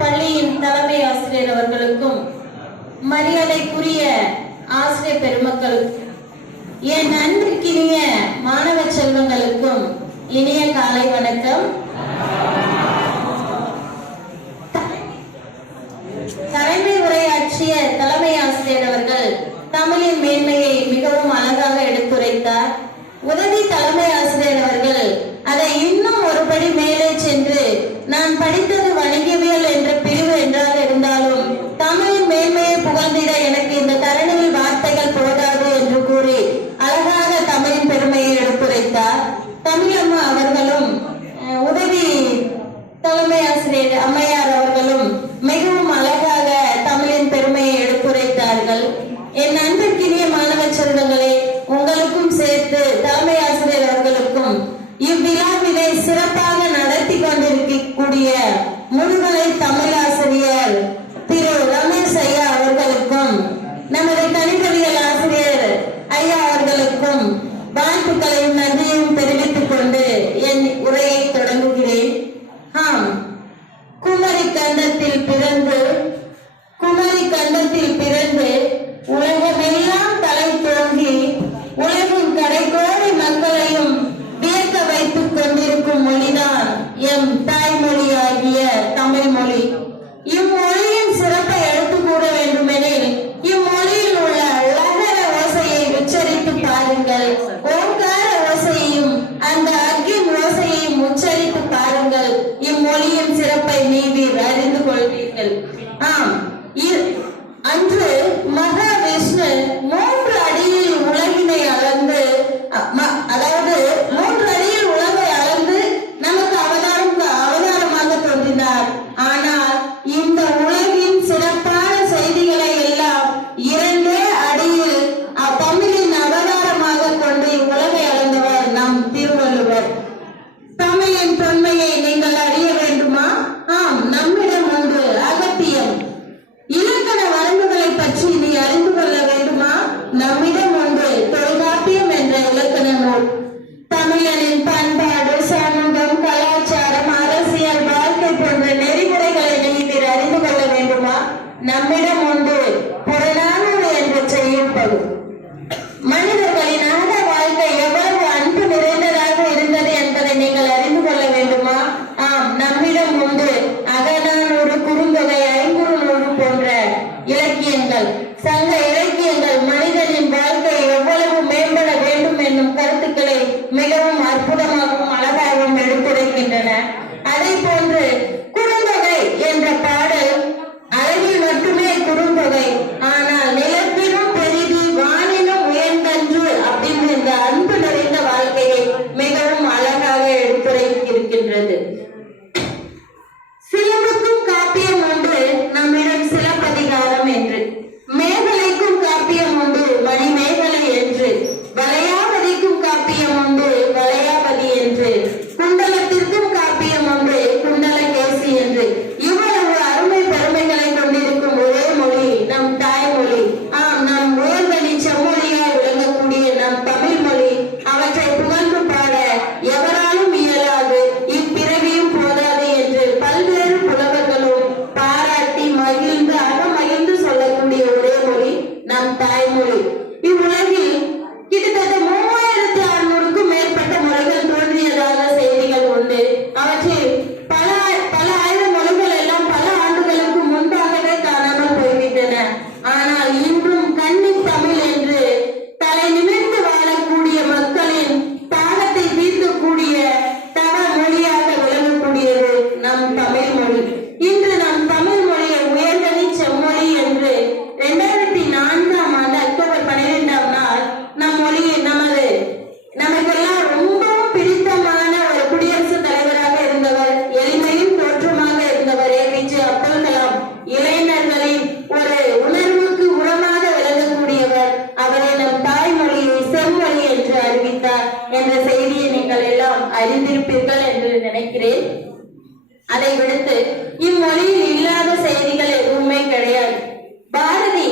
பள்ளியின் தலைமை ஆசிரியர் அவர்களுக்கும் மரியாதைக்குரிய ஆசிரியர் பெருமக்களுக்கும் என் அன்பிற்கினிய மாணவ செல்வங்களுக்கும் இனிய காலை வணக்கம். தலைமை உரையாற்றிய தலைமை ஆசிரியர் அவர்கள் தமிழின் மேன்மையை மிகவும் அழகாக எடுத்துரைத்தார். உதவி தலைமை ஆசிரியர் அவர்கள் அதை இன்னும் ஒருபடி மேலே சென்று, நான் படித்தது வணிகவியல் என்ற பிரிவு என்றாக இருந்தாலும் தமிழின் மேன்மையை புகழ்ந்திட எனக்கு இந்த தரணியில் வார்த்தைகள் போதாது என்று கூறி அழகாக தமிழின் பெருமையை எடுத்துரைத்தார். தமிழம்மா அவர்களும் உதவி தலைமை ஆசிரியர் அம்மையார் அவர்களும் மிகவும் அழகாக தமிழின் பெருமையை எடுத்துரைத்தார்கள். என் அன்பிற்கினிய மாணவ செல்வங்களே, உங்களுக்கும் சேர்த்து தலைமை ஆசிரியர் அவர்களுக்கும் இவ்விழாவினை சிறப்பாக நடத்தி கொண்டிருக்கக்கூடிய முதுகலை தமிழ் ஆசிரியர் திரு ரமேஷ் ஐயா அவர்களுக்கும் நமது கணிதவியல் ஆசிரியர் ஐயா அவர்களுக்கும் வாழ்த்துக்களையும் நன்றியும் தெரிவித்துக் கொண்டு என் உரையை தொடங்குகிறேன். குமரி கண்டத்தில் பிறந்து உலகமெல்லாம் தலை தோன்றி உலகின் கடைக்கோடி மக்களையும் வியக்க வைத்துக் கொண்டிருக்கும் மொழிதான் எம் தாய்மொழியாகிய தமிழ் மொழி. இம்மொழியின் சிறப்பை எடுத்து கூற வேண்டுமெனில் இம்மொழியில் உள்ள லகர ஓசையை உச்சரித்து பாருங்கள். ஓங்கார ஓசையையும் அந்த அக்கின் ஓசையையும் உச்சரித்து பாருங்கள். இம்மொழியின் சிறப்பை நீவீர் அறிந்து கொள்வீர்கள். அன்று மகாவிஷ்ணு 3 அடியில் உலகினை அளந்து, அதாவது 3 அடியில் உலகை அளந்து நமக்கு அவதாரமாக தோன்றினார். ஆனால் இந்த உலகின் சிறப்பான செய்திகளை எல்லாம் 2 அடியில் தமிழின் அவதாரமாக கொண்டு உலகை அளந்தவர் நம் திருவள்ளுவர். தமிழின் தொன்மையை நீங்கள் அறிய வேண்டுமா? நம்மிடம் ஒன்று அகத்தியம். இலக்கண வரம்புகளை பற்றி நீ அறிந்து கொள்ள வேண்டுமா? நம்மிடம் ஒன்று தொல்காப்பியம் என்ற இலக்கண நூல். தமிழனின் பண்பாடு, சமூகம், கலாச்சாரம், அரசியல், வாழ்க்கை போன்ற நெறிமுறைகளை நீர் அறிந்து கொள்ள வேண்டுமா? நம்மிடம் ஒன்று புறநானூறு என்று செய்யப்படு. மனிதர்களின் அக வாழ்க்கை எவ்வளவு அன்பு நிறைந்ததாக இருந்தது என்பதை நீங்கள் அறிந்து கொள்ள வேண்டுமா? நம்மிடம் ஒன்று அகநானூறு, குறுந்தொகை, ஐங்குறுநூறு போன்ற இலக்கியங்கள், சங்க இலக்கியங்கள் மனிதனின் வாழ்க்கை எவ்வளவு மேம்பட வேண்டும் என்னும் கருத்துக்களை மிகவும் அற்புதமாகவும் அழகாகவும் எடுத்துரைக்கின்றன. அதே போன்று குறுந்தொகை என்ற பாடல் அழகில் மட்டுமே குறுந்தொகை, ஆனால் நிலத்திலும் பெரிது வானிலும் உயர்ந்தன்று அப்படின்னு இந்த அன்பு நிறைந்த வாழ்க்கையை மிகவும் அழகாக எடுத்துரைக்கின்றது. சிலம்புக்கும் காப்பியம் ஒன்று நம்மிடம் சிலப்பதிகாரம் என்று, மேகலைக்கும் காப்பியம் உண்டு மணிமேகலை என்று, வளையாபதிக்கும் காப்பியம் உண்டு வளையாபதி என்று, குண்டலத்திற்கும் காப்பியம் உண்டு குண்டலகேசி என்று, இவ்வளவு அருமை பெருமைகளை கொண்டிருக்கும் ஒரே மொழி நம் தாய்மொழி. நம் உயர்தனி செம்மொழியாய் விளங்கக்கூடிய நம் தமிழ் மொழி. அவற்றை புகழ்ந்து பாட எவராலும் இயலாது, இப்பிறவியும் போதாது என்று பல்வேறு புலவர்களும் பாராட்டி மகிழ்ந்து அகமகிழ்ந்து சொல்லக்கூடிய ஒரே மொழி நம் தாய்மொழி. இவ்வுலகில் கிட்டத்தட்ட 3600க்கும் மேற்பட்ட மொழிகள் தோன்றியதாக செய்திகள் உண்டு. அவற்றில் பல ஆயிரம் மொழிகள் எல்லாம் பல ஆண்டுகளுக்கு முன்பாகவே காணாமல் போய்விட்டன. ஆனால் இன்றும் கன்னித் தமிழ் என்று தலை நிமிர்ந்து வாழக்கூடிய மக்களின் தாகத்தை தீர்க்கக்கூடிய தவ மொழியாக விளங்கக்கூடியது நம் தமிழ் மொழி. இன்று நம் தமிழ் மொழியை உயர்தனி செம்மொழி என்று 2004ஆம் ஆண்டு அக்டோபர் 12ஆம் நாள் நம் மொழியை நமக்கெல்லாம் ரொம்பவும் பிடித்தமான ஒரு குடியரசுத் தலைவராக இருந்தவர், எளிமையும் தோற்றமாக இருந்தவர் APJ அப்துல் கலாம். இளைஞர்களின் ஒரு உணர்வுக்கு உரமாக விளங்கக்கூடியவர். அவரை நம் தாய்மொழியை செம்மொழி என்று அறிவித்தார் என்ற செய்தியை நீங்கள் எல்லாம் அறிந்திருப்பீர்கள் என்று நினைக்கிறேன். அதை விடுத்து இம்மொழியில் இல்லாத செய்திகள் எதுவுமே கிடையாது. பாரதி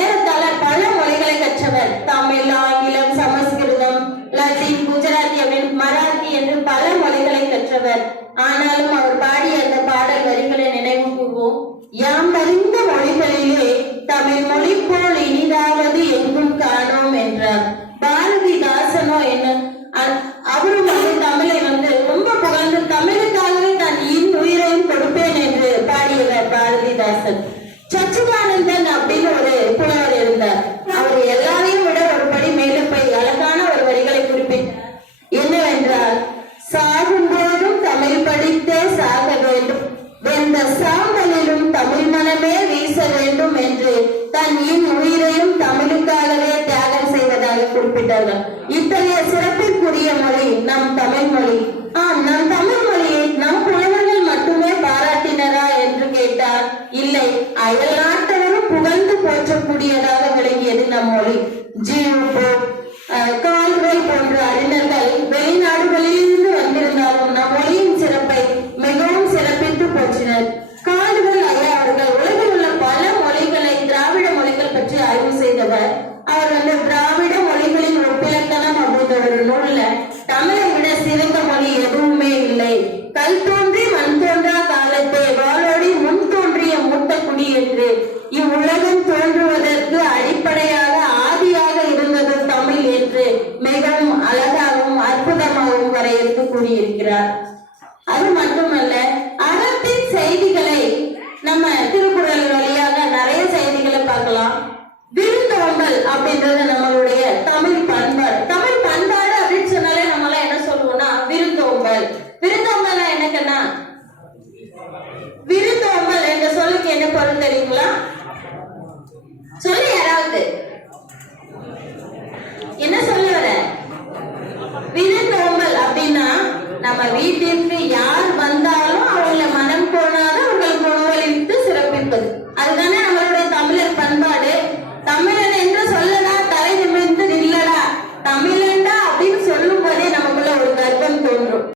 ஏறத்தாழ பல மொழிகளை கற்றவர். தமிழ், ஆங்கிலம், சமஸ்கிருதம், லத்தீன், குஜராத்தி, மராத்தி என்று பல மொழிகளை கற்றவர். ஆனாலும் அவர் பாடிய அந்த பாடல் வரிகளை நினைவு வெந்த சாம்பலிலும் தமிழ் மனமே வீச வேண்டும் என்று தன் உயிரையும் தமிழுக்காகவே தியாகம் செய்வதாக குறிப்பிட்டார்கள். இத்தகைய சிறப்பிற்குரிய மொழி நம் தமிழ் மொழி. நம் தமிழ் மொழியை நம் புலவர்கள் மட்டுமே பாராட்டினரா என்று கேட்டால் இல்லை, அயல் நாட்டவரும் புகழ்ந்து போற்றக்கூடியதாக விளங்கியது நம் மொழி. கால்வெல் போன்ற அறிஞர்கள் வெளிநாடுகளிலிருந்து வந்திருந்தாலும் நம் மொழியின் சிறப்பை மிகவும் சிறப்பித்து போற்றினர். கால்வெல் ஐயா அவர்கள் உலகில் உள்ள பல மொழிகளை, திராவிட மொழிகள் பற்றி ஆய்வு செய்தவர். அவர் திராவிட மொழிகளின் ஒப்பிலக்கணம் அப்படின்ற ஒரு நூல்ல தமிழை விட சிறந்த மொழி எதுவுமே இல்லை, கல் தோன்றி மண் தோன்றா காலத்தே வாழோடி முன் தோன்றிய மூத்த குடி என்று இவ்வுலகம் தோன்றுவதற்கு அடிப்படையாக ஆதியாக இருந்தது தமிழ் என்று மிகவும் அழகாகவும் அற்புதமாகவும் வரையறுத்து கூறியிருக்கிறார். அது மட்டுமல்ல, அறத்தின் செய்திகளை நம்ம திருக்குறள் வழியாக நிறைய செய்திகளை பார்க்கலாம். விருந்தோம்பல் அப்படின்றது நம்மளுடைய தமிழ் பண்பாடு. தமிழ் பண்பாடு அப்படின்னு சொன்னாலே நம்மள என்ன சொல்லுவோம்னா விருந்தோம்பல். விருந்தோம்பல் என்னன்னா, விருந்தோம்பல் என்ற சொல்லுக்கு என்ன பொருள் தெரியுங்களா? சொல்லி